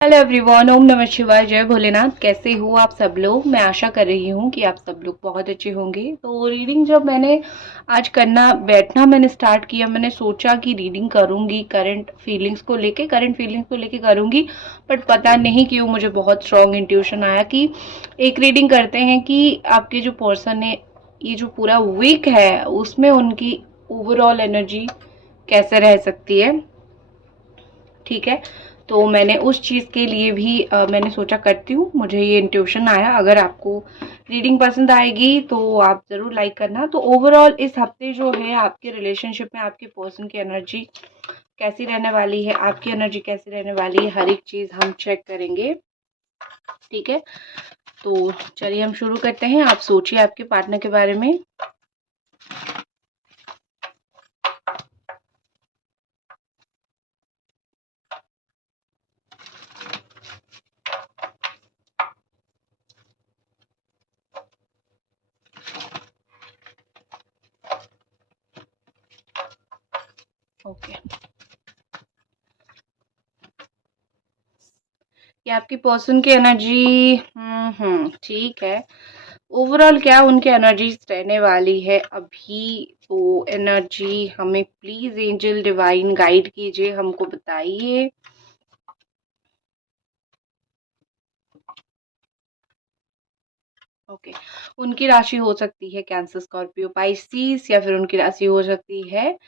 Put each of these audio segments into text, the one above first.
Hello everyone, ओम नमः शिवाय, जय भोलेनाथ। कैसे हो आप सब लोग? मैं आशा कर रही हूँ कि आप सब लोग बहुत अच्छे होंगे। तो रीडिंग जब मैंने आज करना बैठना मैंने स्टार्ट किया, मैंने सोचा कि रीडिंग करूँगी करंट फीलिंग्स को लेके करूँगी। बट पता नहीं क्यों मुझे बहुत स्ट्रॉन्ग इंट्यूशन आया कि एक रीडिंग करते हैं कि आपके जो पर्सन है, ये जो पूरा वीक है उसमें उनकी ओवरऑल एनर्जी कैसे रह सकती है। ठीक है, तो मैंने उस चीज़ के लिए भी मैंने सोचा करती हूँ, मुझे ये इंट्यूशन आया। अगर आपको रीडिंग पसंद आएगी तो आप ज़रूर लाइक करना। तो ओवरऑल इस हफ्ते जो है आपके रिलेशनशिप में आपके पर्सन की एनर्जी कैसी रहने वाली है, आपकी एनर्जी कैसी रहने वाली है, हर एक चीज़ हम चेक करेंगे। ठीक है, तो चलिए हम शुरू करते हैं। आप सोचिए आपके पार्टनर के बारे में। ओके, ये आपकी पर्सन की एनर्जी। ठीक है। ओवरऑल क्या उनकी एनर्जीज रहने वाली है अभी? तो एनर्जी हमें प्लीज एंजल डिवाइन गाइड कीजिए, हमको बताइए। ओके, उनकी राशि हो सकती है कैंसर, स्कॉर्पियो, पाइसिस, या फिर उनकी राशि हो सकती है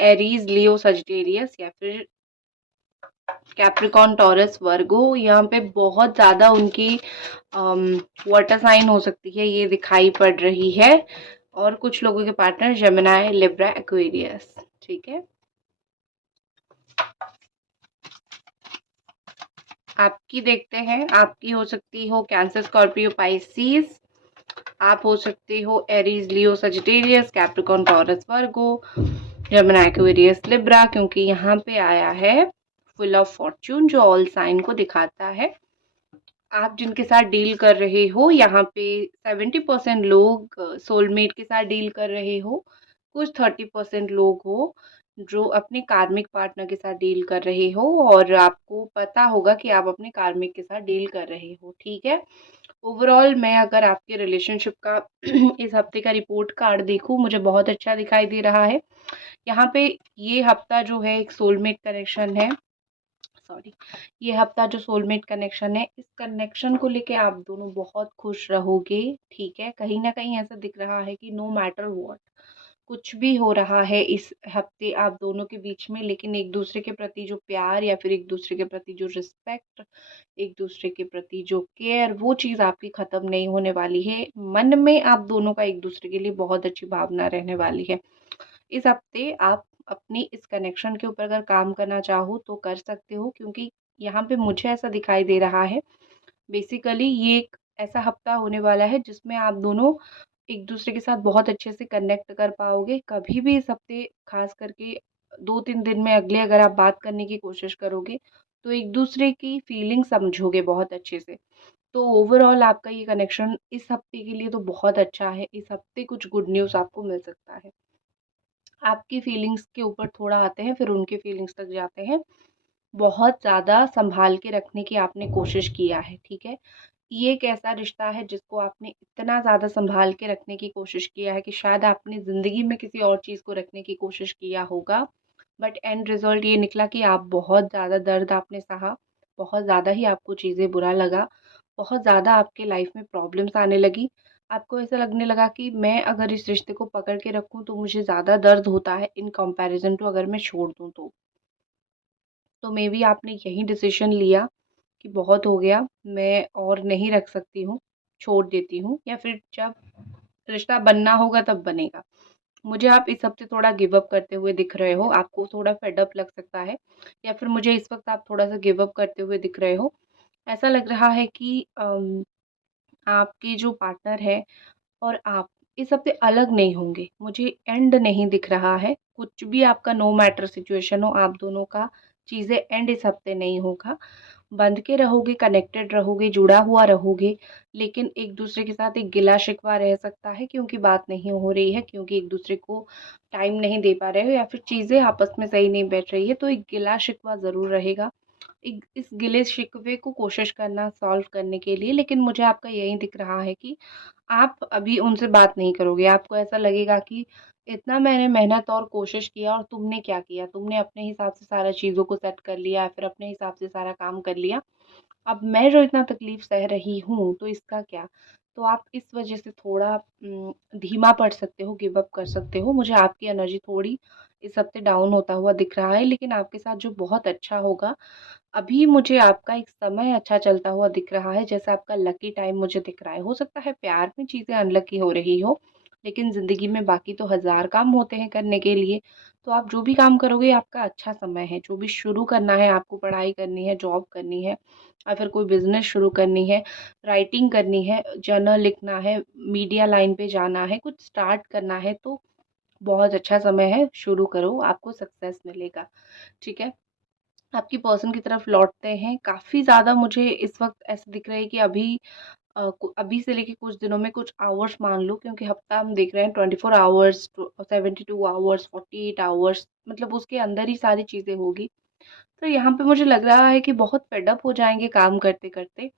एरीज, लियो, सजिटेरियस, या फिर कैप्रिकॉन, टॉरस, वर्गो। यहाँ पे बहुत ज़्यादा उनकी वाटर साइन हो सकती है, ये दिखाई पड़ रही है। और कुछ लोगों के पार्टनर जेमिनाई, लिब्रा, एक्वेरियस। ठीक है, आपकी देखते हैं। आपकी हो सकती हो कैंसर, स्कॉर्पियो, पाइसिस। आप हो सकते हो एरीज, लियो, सजिटेरियस, कैप्रिकॉन, टॉरस, वर्गो, जेमिनी, एक्वेरियस, लिब्रा, क्योंकि यहाँ पे आया है फुल ऑफ फॉर्च्यून जो ऑल साइन को दिखाता है। आप जिनके साथ डील कर रहे हो, यहाँ पे 70% लोग सोलमेट के साथ डील कर रहे हो। कुछ 30% लोग हो जो अपने कार्मिक पार्टनर के साथ डील कर रहे हो, और आपको पता होगा कि आप अपने कार्मिक के साथ डील कर रहे हो। ठीक है, ओवरऑल मैं अगर आपके रिलेशनशिप का इस हफ्ते का रिपोर्ट कार्ड देखूं, मुझे बहुत अच्छा दिखाई दे रहा है। यहाँ पे ये हफ्ता जो है एक सोलमेट कनेक्शन है। सॉरी, ये हफ्ता जो सोलमेट कनेक्शन है, इस कनेक्शन को लेके आप दोनों बहुत खुश रहोगे। ठीक है, कहीं ना कहीं ऐसा दिख रहा है कि नो मैटर व्हाट, कुछ भी हो रहा है इस हफ्ते आप दोनों के बीच में, लेकिन एक दूसरे के प्रति जो प्यार, या फिर एक दूसरे के प्रति जो रिस्पेक्ट, एक दूसरे के प्रति जो केयर, वो चीज़ आपकी खत्म नहीं होने वाली है। मन में आप दोनों का एक दूसरे के लिए बहुत अच्छी भावना रहने वाली है। इस हफ्ते आप अपनी इस कनेक्शन के ऊपर अगर काम करना चाहो तो कर सकते हो, क्योंकि यहाँ पे मुझे ऐसा दिखाई दे रहा है बेसिकली ये एक ऐसा हफ्ता होने वाला है जिसमें आप दोनों एक दूसरे के साथ बहुत अच्छे से कनेक्ट कर पाओगे। कभी भी इस हफ्ते खास करके 2-3 दिन में अगले अगर आप बात करने की कोशिश करोगे तो एक दूसरे की फीलिंग समझोगे बहुत अच्छे से। तो ओवरऑल आपका ये कनेक्शन इस हफ्ते के लिए तो बहुत अच्छा है। इस हफ्ते कुछ गुड न्यूज़ आपको मिल सकता है। आपकी फीलिंग्स के ऊपर थोड़ा आते हैं, फिर उनके फीलिंग्स तक जाते हैं। बहुत ज़्यादा संभाल के रखने की आपने कोशिश किया है। ठीक है, ये एक ऐसा रिश्ता है जिसको आपने इतना ज़्यादा संभाल के रखने की कोशिश किया है कि शायद आपने ज़िंदगी में किसी और चीज़ को रखने की कोशिश किया होगा, बट एंड रिजल्ट ये निकला कि आप बहुत ज़्यादा दर्द आपने सहा, बहुत ज़्यादा ही आपको चीज़ें बुरा लगा, बहुत ज़्यादा आपके लाइफ में प्रॉब्लम्स आने लगी। आपको ऐसा लगने लगा कि मैं अगर इस रिश्ते को पकड़ के रखूं तो मुझे ज़्यादा दर्द होता है इन कंपैरिजन टू अगर मैं छोड़ दूं तो मे बी आपने यही डिसीजन लिया कि बहुत हो गया, मैं और नहीं रख सकती हूँ, छोड़ देती हूँ, या फिर जब रिश्ता बनना होगा तब बनेगा। मुझे आप इस हफ्ते थोड़ा गिव अप करते हुए दिख रहे हो, आपको थोड़ा फेड अप लग सकता है, या फिर मुझे इस वक्त आप थोड़ा सा गिव अप करते हुए दिख रहे हो। ऐसा लग रहा है कि आपके जो पार्टनर है और आप इस हफ्ते अलग नहीं होंगे, मुझे एंड नहीं दिख रहा है। कुछ भी आपका नो मैटर सिचुएशन हो, आप दोनों का चीज़ें एंड इस हफ्ते नहीं होगा। बंध के रहोगे, कनेक्टेड रहोगे, जुड़ा हुआ रहोगे, लेकिन एक दूसरे के साथ एक गिला शिकवा रह सकता है क्योंकि बात नहीं हो रही है, क्योंकि एक दूसरे को टाइम नहीं दे पा रहे हो, या फिर चीज़ें आपस में सही नहीं बैठ रही है, तो एक गिला शिकवा ज़रूर रहेगा। इस गिले शिकवे को कोशिश करना सॉल्व करने के लिए, लेकिन मुझे आपका यही दिख रहा है कि आप अभी उनसे बात नहीं करोगे। आपको ऐसा लगेगा कि इतना मैंने मेहनत और कोशिश किया और तुमने क्या किया? तुमने अपने हिसाब से सारा चीज़ों को सेट कर लिया या फिर अपने हिसाब से सारा काम कर लिया। अब मैं जो इतना तकलीफ़ सह रही हूँ, तो इसका क्या? तो आप इस वज़ह से थोड़ा धीमा पड़ सकते हो, गिव अप कर सकते हो। मुझे आपकी एनर्जी थोड़ी इस हफ़्ते डाउन होता हुआ दिख रहा है, लेकिन आपके साथ जो बहुत अच्छा होगा, अभी मुझे आपका एक समय अच्छा चलता हुआ दिख रहा है, जैसे आपका लकी टाइम मुझे दिख रहा है। हो सकता है प्यार में चीज़ें अनलकी हो रही हो, लेकिन ज़िंदगी में बाकी तो हज़ार काम होते हैं करने के लिए। तो आप जो भी काम करोगे आपका अच्छा समय है, जो भी शुरू करना है, आपको पढ़ाई करनी है, जॉब करनी है या फिर कोई बिज़नेस शुरू करनी है, राइटिंग करनी है, जर्नल लिखना है, मीडिया लाइन पे जाना है, कुछ स्टार्ट करना है, तो बहुत अच्छा समय है, शुरू करो, आपको सक्सेस मिलेगा। ठीक है? आपकी पर्सन की तरफ लौटते हैं, काफ़ी ज़्यादा मुझे इस वक़्त ऐसा दिख रहा है कि अभी से लेके कुछ दिनों में कुछ आवर्स मान लो, क्योंकि हफ़्ता हम देख रहे हैं 24 आवर्स, 72 आवर्स, 48 आवर्स, मतलब उसके अंदर ही सारी चीज़ें होगी। तो यहाँ पे मुझे लग रहा है कि बहुत फेड अप हो जाएँगे काम करते-करते।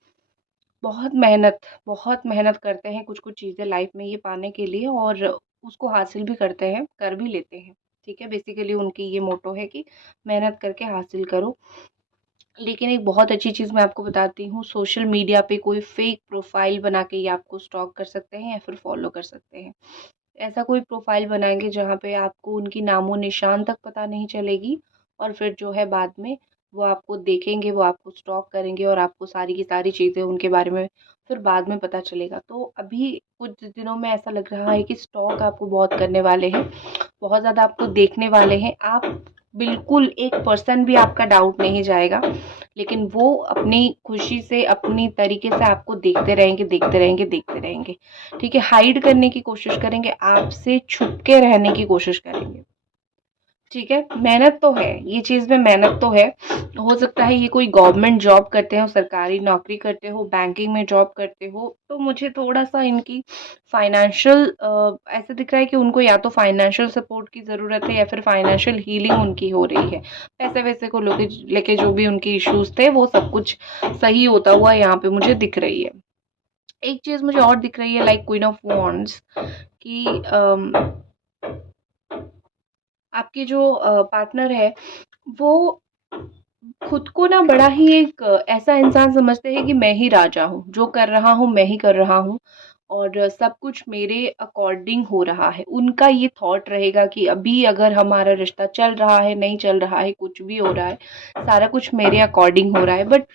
बहुत मेहनत करते हैं कुछ-कुछ चीज़ें लाइफ़ में ये पाने के लिए और उसको हासिल भी करते हैं, कर भी लेते हैं। ठीक है? बेसिकली उनकी ये मोटो है कि मेहनत करके हासिल करो। लेकिन एक बहुत अच्छी चीज़ मैं आपको बताती हूँ, सोशल मीडिया पे कोई फ़ेक प्रोफ़ाइल बना के ये आपको स्टॉक कर सकते हैं या फिर फ़ॉलो कर सकते हैं। ऐसा कोई प्रोफ़ाइल बनाएँगे जहाँ पे आपको उनकी नामो-निशान तक पता नहीं चलेगी और फिर जो है बाद में वो आपको देखेंगे, वो आपको स्टॉक करेंगे और आपको सारी की सारी चीज़ें उनके बारे में फिर बाद में पता चलेगा। तो अभी कुछ दिनों में ऐसा लग रहा है कि स्टॉक आपको बहुत करने वाले हैं, बहुत ज़्यादा आपको देखने वाले हैं। आप बिल्कुल 1% भी आपका डाउट नहीं जाएगा, लेकिन वो अपनी खुशी से, अपनी तरीके से आपको देखते रहेंगे, देखते रहेंगे, देखते रहेंगे। ठीक है? हाइड करने की कोशिश करेंगे, आपसे छुप के रहने की कोशिश करेंगे। ठीक है? मेहनत तो है, ये चीज़ में मेहनत तो है। हो सकता है ये कोई गवर्नमेंट जॉब करते हो, सरकारी नौकरी करते हो, बैंकिंग में जॉब करते हो, तो मुझे थोड़ा-सा इनकी फाइनेंशियल ऐसा दिख रहा है कि उनको या तो फाइनेंशियल सपोर्ट की ज़रूरत है या फिर फाइनेंशियल हीलिंग उनकी हो रही है। पैसे-वैसे को लेके लेके जो भी उनके इश्यूज़ थे, वो सब कुछ सही होता हुआ यहाँ पे मुझे दिख रही है। एक चीज़ मुझे और दिख रही है लाइक क्वीन ऑफ वांड्स कि आपके जो पार्टनर है वो खुद को ना बड़ा ही एक ऐसा इंसान समझते हैं कि मैं ही राजा हूँ, जो कर रहा हूँ मैं ही कर रहा हूँ और सब कुछ मेरे अकॉर्डिंग हो रहा है। उनका ये थॉट रहेगा कि अभी अगर हमारा रिश्ता चल रहा है, नहीं चल रहा है, कुछ भी हो रहा है, सारा कुछ मेरे अकॉर्डिंग हो रहा है, बट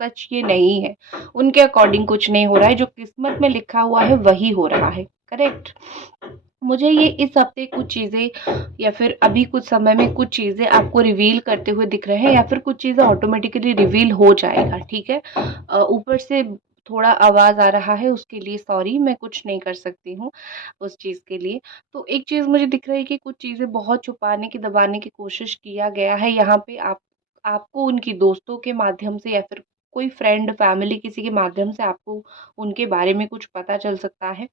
सच ये नहीं है। उनके अकॉर्डिंग कुछ नहीं हो रहा है, जो किस्मत में लिखा हुआ है वही हो रहा है। करेक्ट? मुझे ये इस हफ्ते कुछ चीज़ें या फिर अभी कुछ समय में कुछ चीज़ें आपको रिवील करते हुए दिख रहे हैं या फिर कुछ चीज़ें ऑटोमेटिकली रिवील हो जाएगा, ठीक है? ऊपर से थोड़ा आवाज़ आ रहा है उसके लिए सॉरी, मैं कुछ नहीं कर सकती हूँ उस चीज़ के लिए। तो एक चीज़ मुझे दिख रही है कि कुछ चीज़ें बहुत छुपाने की, दबाने की कोशिश किया गया है यहाँ पे आपको उनकी दोस्तों के माध्यम से या फिर कोई फ्रेंड, फैमिली किसी के माध्यम से आपको उनके बारे में कुछ पता चल सकता है।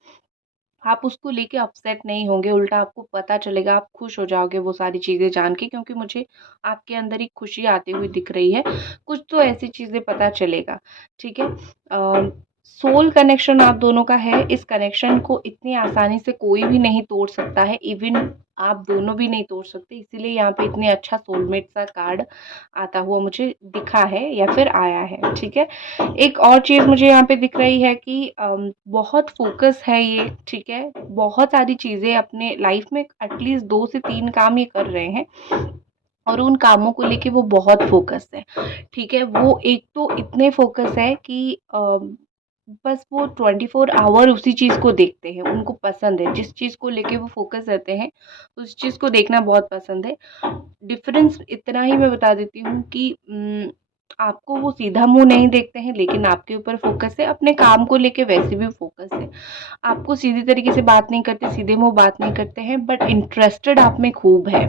आप उसको लेके अपसेट नहीं होंगे, उल्टा आपको पता चलेगा, आप खुश हो जाओगे वो सारी चीज़ें जान के क्योंकि मुझे आपके अंदर एक खुशी आती हुई दिख रही है। कुछ तो ऐसी चीज़ें पता चलेगा, ठीक है? सोल कनेक्शन आप दोनों का है, इस कनेक्शन को इतनी आसानी से कोई भी नहीं तोड़ सकता है, इवन आप दोनों भी नहीं तोड़ सकते, इसीलिए यहाँ पे इतने अच्छा सोलमेट सा कार्ड आता हुआ मुझे दिखा है या फिर आया है, ठीक है? एक और चीज़ मुझे यहाँ पे दिख रही है कि बहुत फ़ोकस है ये, ठीक है? बहुत सारी चीज़ें अपने लाइफ़ में एटलीस्ट 2 से 3 काम ये कर रहे हैं और उन कामों को लेके वो बहुत फ़ोकस है, ठीक है? वो एक तो इतने फ़ोकस है कि बस वो 24 आवर उसी चीज़ को देखते हैं, उनको पसंद है, जिस चीज़ को लेके वो फ़ोकस रहते हैं, उस चीज़ को देखना बहुत पसंद है। डिफ़रेंस इतना ही मैं बता देती हूँ कि आपको वो सीधा मुँह नहीं देखते हैं लेकिन आपके ऊपर फ़ोकस है, अपने काम को लेके वैसे भी फ़ोकस है। आपको सीधी तरीके से बात नहीं करते, सीधे मुँह बात नहीं करते हैं बट इंटरेस्टेड आप में खूब है।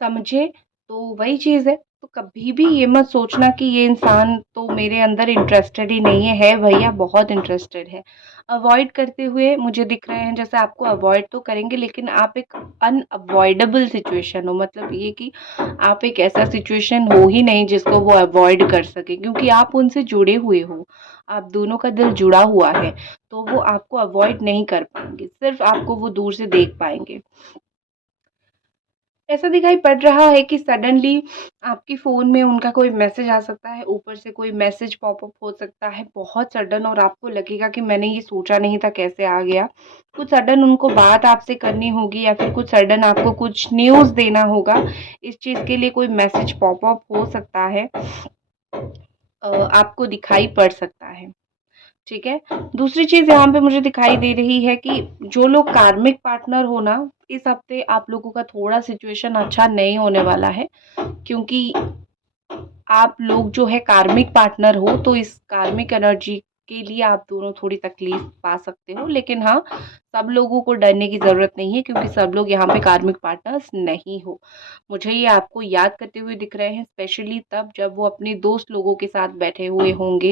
समझे? तो वही चीज़ है, तो कभी भी ये मत सोचना कि ये इंसान तो मेरे अंदर इंटरेस्टेड ही नहीं है भैया बहुत इंटरेस्टेड है। अवॉइड करते हुए मुझे दिख रहे हैं जैसे आपको अवॉइड तो करेंगे लेकिन आप एक अनअवॉइडेबल सिचुएशन हो, मतलब ये कि आप एक ऐसा सिचुएशन हो ही नहीं जिसको वो अवॉइड कर सके, क्योंकि आप उनसे जुड़े हुए हो, आप दोनों का दिल जुड़ा हुआ है, तो वो आपको अवॉइड नहीं कर पाएंगे, सिर्फ आपको वो दूर से देख पाएंगे। ऐसा दिखाई पड़ रहा है कि सडनली आपकी फ़ोन में उनका कोई मैसेज आ सकता है, ऊपर से कोई मैसेज पॉपअप हो सकता है बहुत सडन, और आपको लगेगा कि मैंने ये सोचा नहीं था कैसे आ गया। कुछ सडन उनको बात आपसे करनी होगी या फिर कुछ सडन आपको कुछ न्यूज़ देना होगा। इस चीज़ के लिए कोई मैसेज पॉपअप हो सकता है, आपको दिखाई पड़ सकता है। ठीक है। दूसरी चीज़ यहाँ पे मुझे दिखाई दे रही है कि जो लोग कार्मिक पार्टनर हो ना, इस हफ्ते आप लोगों का थोड़ा सिचुएशन अच्छा नहीं होने वाला है, क्योंकि आप लोग जो है कार्मिक पार्टनर हो, तो इस कार्मिक एनर्जी के लिए आप दोनों थोड़ी तकलीफ पा सकते हो, लेकिन हाँ, सब लोगों को डरने की ज़रूरत नहीं है क्योंकि सब लोग यहाँ पे कार्मिक पार्टनर्स नहीं हो। मुझे ये आपको याद करते हुए दिख रहे हैं, स्पेशली तब जब वो अपने दोस्त लोगों के साथ बैठे हुए होंगे,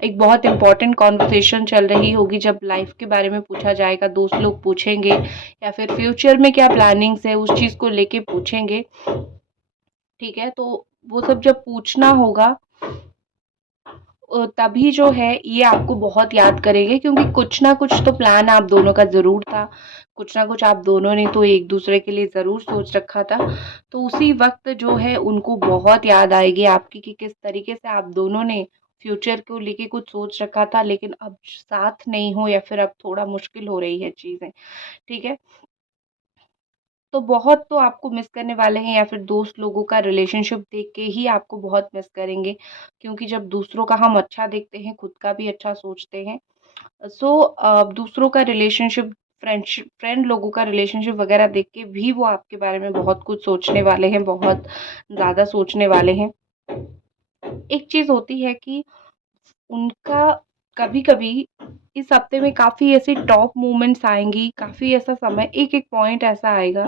एक बहुत इंपॉर्टेंट कॉन्वर्सेशन चल रही होगी, जब लाइफ के बारे में पूछा जाएगा, दोस्त लोग पूछेंगे या फिर फ्यूचर में क्या प्लानिंग्स है उस चीज़ को लेके पूछेंगे। ठीक है, तो वो सब जब पूछना होगा तभी जो है ये आपको बहुत याद करेंगे, क्योंकि कुछ ना कुछ तो प्लान आप दोनों का ज़रूर था, कुछ ना कुछ आप दोनों ने तो एक दूसरे के लिए ज़रूर सोच रखा था। तो उसी वक्त जो है उनको बहुत याद आएगी आपकी कि किस तरीके से आप दोनों ने फ्यूचर को लेके कुछ सोच रखा था, लेकिन अब साथ नहीं हो या फिर अब थोड़ा मुश्किल हो रही है चीज़ें। ठीक है, तो बहुत तो आपको मिस करने वाले हैं, या फिर दोस्त लोगों का रिलेशनशिप देख के ही आपको बहुत मिस करेंगे, क्योंकि जब दूसरों का हम अच्छा देखते हैं, खुद का भी अच्छा सोचते हैं। सो दूसरों का रिलेशनशिप, फ्रेंड लोगों का रिलेशनशिप वगैरह देख के भी वो आपके बारे में बहुत कुछ सोचने वाले हैं, बहुत ज़्यादा सोचने वाले हैं। एक चीज़ होती है कि उनका कभी-कभी इस हफ्ते में काफ़ी ऐसी टॉप मोमेंट्स आएँगी, काफ़ी ऐसा समय, एक-एक पॉइंट ऐसा आएगा,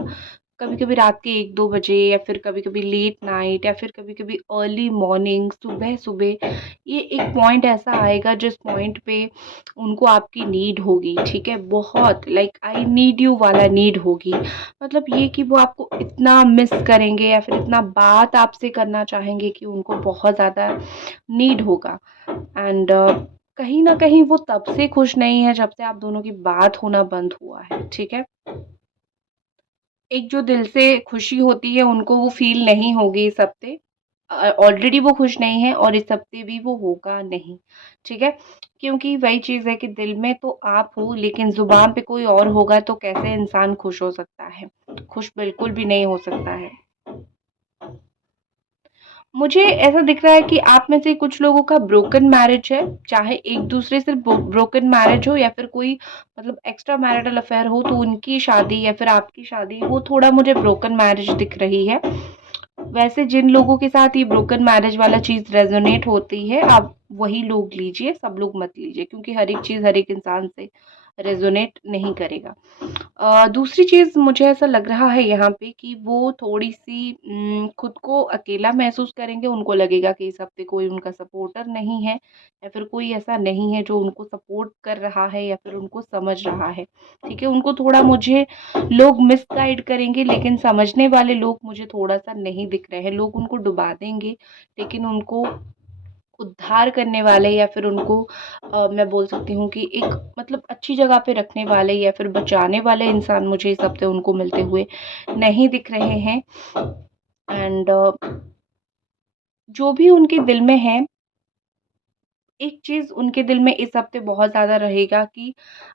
कभी-कभी रात के 1-2 बजे या फिर कभी-कभी लेट नाइट या फिर कभी-कभी अर्ली मॉर्निंग, सुबह-सुबह, ये एक पॉइंट ऐसा आएगा जिस पॉइंट पे उनको आपकी नीड होगी, ठीक है? बहुत लाइक आई नीड यू वाला नीड होगी। मतलब ये कि वो आपको इतना मिस करेंगे या फिर इतना बात आपसे करना चाहेंगे कि उनको बहुत ज़्यादा नीड होगा। एंड कहीं न कहीं वो तब से खुश नहीं है जब से आप दोनों की बात होना बंद हुआ है, ठीक है? एक जो दिल से खुशी होती है उनको वो फ़ील नहीं होगी इस हफ़्ते। ऑलरेडी वो खुश नहीं है और इस हफ़्ते भी वो होगा नहीं, ठीक है? क्योंकि वही चीज़ है कि दिल में तो आप हो लेकिन ज़ुबान पे कोई और होगा तो कैसे इंसान खुश हो सकता है? खुश बिल्कुल भी नहीं हो सकता है। मुझे ऐसा दिख रहा है कि आप में से कुछ लोगों का ब्रोकन मैरिज है, चाहे एक दूसरे से ब्रोकन मैरिज हो या फिर कोई मतलब एक्स्ट्रा मैरिटल अफेयर हो, तो उनकी शादी या फिर आपकी शादी, वो थोड़ा मुझे ब्रोकन मैरिज दिख रही है। वैसे जिन लोगों के साथ ये ब्रोकन मैरिज वाला चीज़ रेजोनेट होती है, आप वही लोग लीजिए, सब लोग मत लीजिए, क्योंकि हर एक चीज़ हर एक इंसान से रेजोनेट नहीं करेगा। दूसरी चीज़ मुझे ऐसा लग रहा है यहाँ पे कि वो थोड़ी-सी खुद को अकेला महसूस करेंगे, उनको लगेगा कि इस हफ़्ते कोई उनका सपोर्टर नहीं है या फिर कोई ऐसा नहीं है जो उनको सपोर्ट कर रहा है या फिर उनको समझ रहा है, ठीक है? उनको थोड़ा मुझे लोग मिसगाइड करेंगे, लेकिन समझने वाले लोग मुझे थोड़ा-सा नहीं दिख रहे हैं। लोग उनको डुबा देंगे, लेकिन उनको उद्धार करने वाले या फिर उनको मैं बोल सकती हूँ कि एक मतलब अच्छी जगह पे रखने वाले या फिर बचाने वाले इंसान मुझे इस हफ्ते उनको मिलते हुए नहीं दिख रहे हैं। एंड जो भी उनके दिल में है, एक चीज़ उनके दिल में इस हफ्ते बहुत ज़्यादा रहेगा कि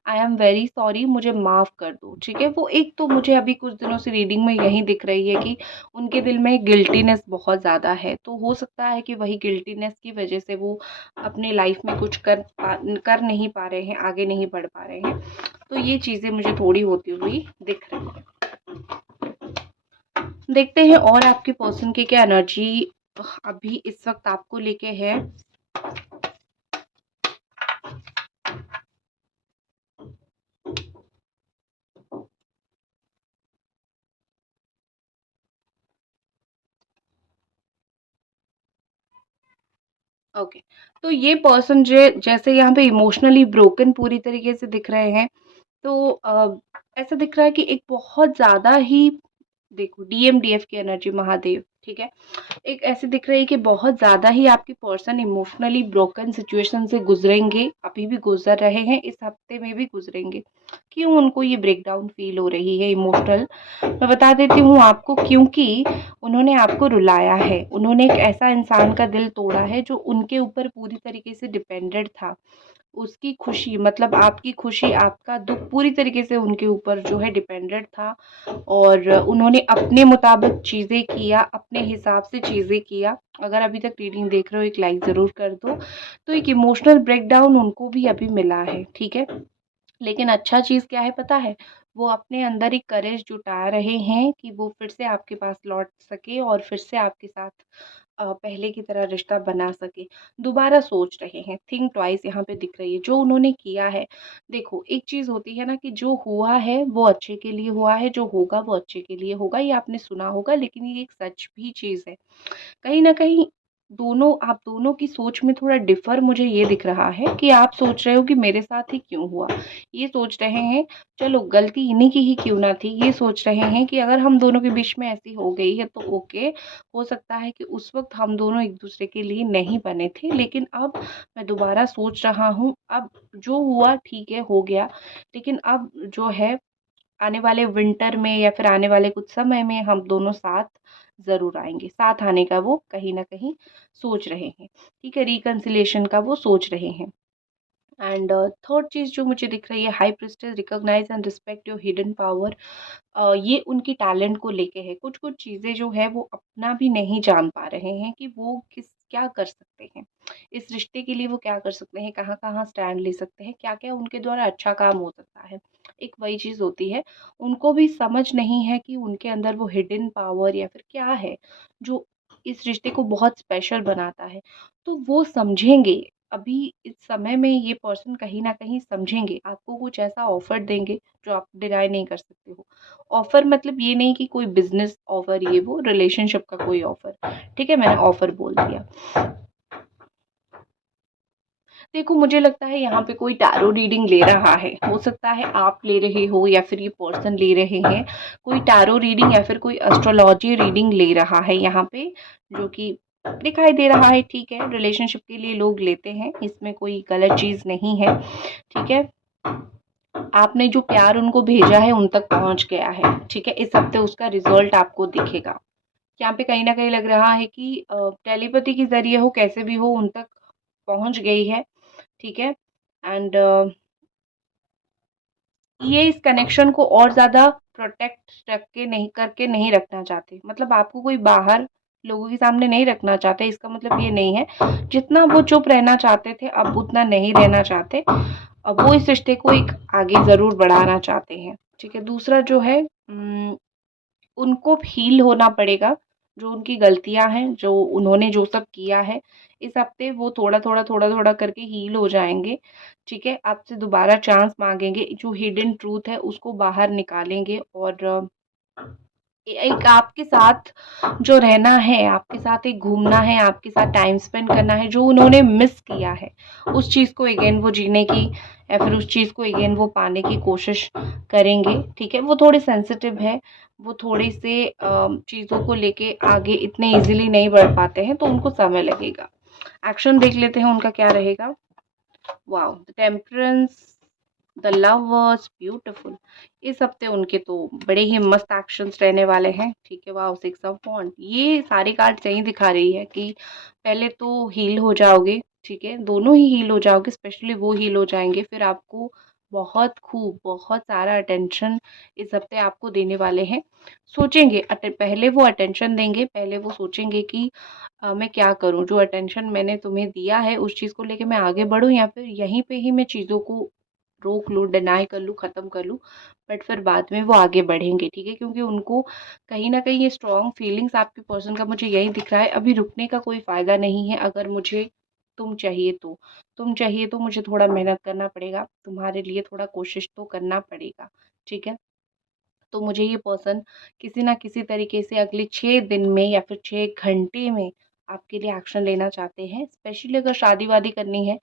आई एम वेरी सॉरी, मुझे माफ़ कर दो, ठीक है? वो एक तो मुझे अभी कुछ दिनों से रीडिंग में यही दिख रही है कि उनके दिल में गिल्टीनेस बहुत ज़्यादा है, तो हो सकता है कि वही गिल्टीनेस की वजह से वो अपनी लाइफ में कुछ कर नहीं पा रहे हैं, आगे नहीं बढ़ पा रहे हैं। तो ये चीज़ें मुझे थोड़ी होती हुई दिख रही हैं। देखते हैं और आपके पर्सन की क्या एनर्जी अभी इस वक़्त आपको लेके है। ओके। तो ये पर्सन जैसे यहाँ पे इमोशनली ब्रोकन पूरी तरीके से दिख रहे हैं, तो ऐसा दिख रहा है कि एक बहुत ज़्यादा ही, देखो डीएमडीएफ की एनर्जी महादेव, ठीक है। एक ऐसे दिख रही है कि बहुत ज़्यादा ही आपके पर्सन इमोशनली ब्रोकन सिचुएशन से गुजरेंगे, अभी भी गुजर रहे हैं, इस हफ्ते में भी गुजरेंगे। क्यों उनको ये ब्रेकडाउन फील हो रही है इमोशनल, मैं बता देती हूँ आपको। क्योंकि उन्होंने आपको रुलाया है, उन्होंने एक ऐसा इंसान का दिल तोड़ा है जो उनके ऊपर पूरी तरीके से डिपेंडेंट था। उसकी खुशी मतलब आपकी खुशी, आपका दुख पूरी तरीके से उनके ऊपर जो है डिपेंडेंट था, और उन्होंने अपने मुताबिक चीज़ें किया, अपने हिसाब से चीज़ें किया। अगर अभी तक रीडिंग देख रहे हो एक लाइक ज़रूर कर दो। तो एक इमोशनल ब्रेकडाउन उनको भी अभी मिला है, ठीक है। लेकिन अच्छा चीज़ क्या है पता है? वो अपने अंदर एक करेज जुटा रहे हैं कि वो फिर से आपके पास लौट सके और फिर से आपके साथ पहले की तरह रिश्ता बना सके। दोबारा सोच रहे हैं, थिंक ट्वाइस यहाँ पे दिख रही है, जो उन्होंने किया है। देखो, एक चीज़ होती है ना कि जो हुआ है वो अच्छे के लिए हुआ है, जो होगा वो अच्छे के लिए होगा, ये आपने सुना होगा, लेकिन ये एक सच भी चीज़ है। कहीं न कहीं आप दोनों की सोच में थोड़ा डिफ़र मुझे ये दिख रहा है कि आप सोच रहे हो कि मेरे साथ ही क्यों हुआ? ये सोच रहे हैं चलो गलती इन्हीं की ही क्यों ना थी, ये सोच रहे हैं कि अगर हम दोनों के बीच में ऐसी हो गई है तो ओके, हो सकता है कि उस वक़्त हम दोनों एक-दूसरे के लिए नहीं बने थे, लेकिन अब मैं दोबारा सोच रहा हूँ, अब जो हुआ ठीक है, हो गया। लेकिन अब जो है आने वाले विंटर में या फिर आने वाले कुछ समय में हम दोनों साथ ज़रूर आएँगे। साथ आने का वो कहीं न कहीं सोच रहे हैं, ठीक है? रिकन्सिलिएशन का वो सोच रहे हैं। एंड थर्ड चीज़ जो मुझे दिख रही है, high priestess recognize and respect your hidden power. ये उनकी टैलेंट को लेके है। कुछ-कुछ चीज़ें जो है वो अपना भी नहीं जान पा रहे हैं कि वो क्या कर सकते हैं। इस रिश्ते के लिए वो क्या कर सकते हैं, कहाँ-कहाँ स्टैंड ले सकते हैं, क्या-क्या उनके द्वारा अच्छा काम हो सकता है। एक वही चीज़ होती है, उनको भी समझ नहीं है कि उनके अंदर वो हिडन पावर या फिर क्या है, जो इस रिश्ते को बहुत स्पेशल बनाता है। तो वो समझेंगे, अभी इस समय में ये पर्सन कहीं न कहीं समझेंगे, आपको कुछ ऐसा ऑफ़र देंगे जो आप डिनाई नहीं कर सकते हो। ऑफ़र मतलब ये नहीं कि कोई बिज़नेस ऑफ़र ये वो, रिलेशनशिप का कोई ऑफ़र, ठीक है? मैंने ऑफ़र बोल दिया। देखो, मुझे लगता है यहाँ पे कोई टैरो रीडिंग ले रहा है। हो सकता है आप ले रहे हो या फिर ये पर्सन ले रहे हैं। कोई टैरो रीडिंग या फिर कोई एस्ट्रोलॉजी रीडिंग ले रहा है यहाँ पे, जो कि दिखाई दे रहा है, ठीक है। रिलेशनशिप के लिए लोग लेते हैं, इसमें कोई गलत चीज़ नहीं है, ठीक है। आपने जो प्यार उनको भेजा है उन तक पहुँच गया है, ठीक है। इस हफ्ते उसका रिज़ल्ट आपको दिखेगा। यहाँ पे कहीं न कहीं लग रहा है कि टेलीपैथी के ज़रिए हो, कैसे भी हो उन तक पहुँच गई है, ठीक है। एंड ये इस कनेक्शन को और ज़्यादा प्रोटेक्ट रख के नहीं करके नहीं रखना चाहते। मतलब आपको कोई बाहर लोगों के सामने नहीं रखना चाहते, इसका मतलब ये नहीं है। जितना वो चुप रहना चाहते थे, अब उतना नहीं रहना चाहते। अब वो इस रिश्ते को एक आगे ज़रूर बढ़ाना चाहते हैं, ठीक है। दूसरा जो है उनको हील होना पड़ेगा, जो उनकी गलतियाँ हैं, जो उन्होंने जो सब किया है, इस हफ्ते वो थोड़ा-थोड़ा, थोड़ा-थोड़ा करके हील हो जाएँगे, ठीक है? आपसे दोबारा चांस माँगेंगे, जो हिडन ट्रूथ है उसको बाहर निकालेंगे, और एक आपके साथ जो रहना है, आपके साथ एक घूमना है, आपके साथ टाइम स्पेंड करना है, जो उन्होंने मिस किया है, उस चीज़ को अगेन वो जीने की या फिर उस चीज़ को अगेन वो पाने की कोशिश करेंगे, ठीक है? वो थोड़े सेंसिटिव है, वो थोड़े से चीज़ों को लेके आगे इतने ईज़िली नहीं बढ़ पाते हैं, तो उनको समय लगेगा। एक्शन देख लेते हैं उनका क्या रहेगा। Wow! The temperance, the lovers, beautiful. इस हफ्ते उनके तो बड़े ही मस्त एक्शंस रहने वाले हैं, ठीक है। वाओ! सिक्स ऑफ वॉन्ड, ये सारी कार्ड्स यही दिखा रही है कि पहले तो हील हो जाओगे, ठीक है। दोनों ही हील हो जाओगे, स्पेशली वो हील हो जाएँगे, फिर आपको बहुत खूब, बहुत सारा अटेंशन इस हफ्ते आपको देने वाले हैं। सोचेंगे पहले वो अटेंशन देंगे, पहले वो सोचेंगे कि मैं क्या करूँ? जो अटेंशन मैंने तुम्हें दिया है, उस चीज़ को लेके मैं आगे बढ़ूँ या फिर यहीं पे ही मैं चीज़ों को रोक लूँ, डिनाई कर लूँ, ख़त्म कर लूँ, बट फिर बाद में वो आगे बढ़ेंगे, ठीक है? क्योंकि उनको कहीं न कहीं ये स्ट्रॉन्ग फीलिंग्स आपके पर्सन का मुझे यही दिख रहा है, अभी रुकने का कोई फ़ायदा नहीं है। अगर मुझे तुम चाहिए तो, तुम चाहिए तो मुझे थोड़ा मेहनत करना पड़ेगा, तुम्हारे लिए थोड़ा कोशिश तो करना पड़ेगा, ठीक है? तो मुझे ये पर्सन किसी न किसी तरीके से अगले 6 दिन में या फिर 6 घंटे में आपके लिए एक्शन लेना चाहते हैं, स्पेशली अगर शादी वादी करनी है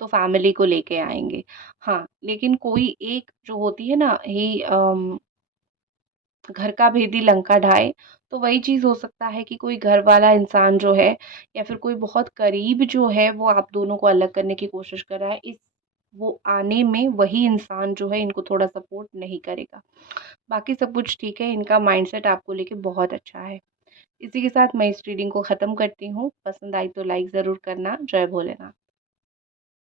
तो फैमिली को लेके आएंगे। हाँ, लेकिन कोई एक जो होती है ना ही घर का भेदी लंका ढाए, तो वही चीज़ हो सकता है कि कोई घर वाला इंसान जो है या फिर कोई बहुत करीब जो है वो आप दोनों को अलग करने की कोशिश कर रहा है। इस वो आने में वही इंसान जो है इनको थोड़ा सपोर्ट नहीं करेगा। बाकी सब कुछ ठीक है, इनका माइंडसेट आपको लेके बहुत अच्छा है। इसी के साथ मैं इस रीडिंग को ख़त्म करती हूँ। पसंद आई तो लाइक ज़रूर करना। जय भोलेनाथ।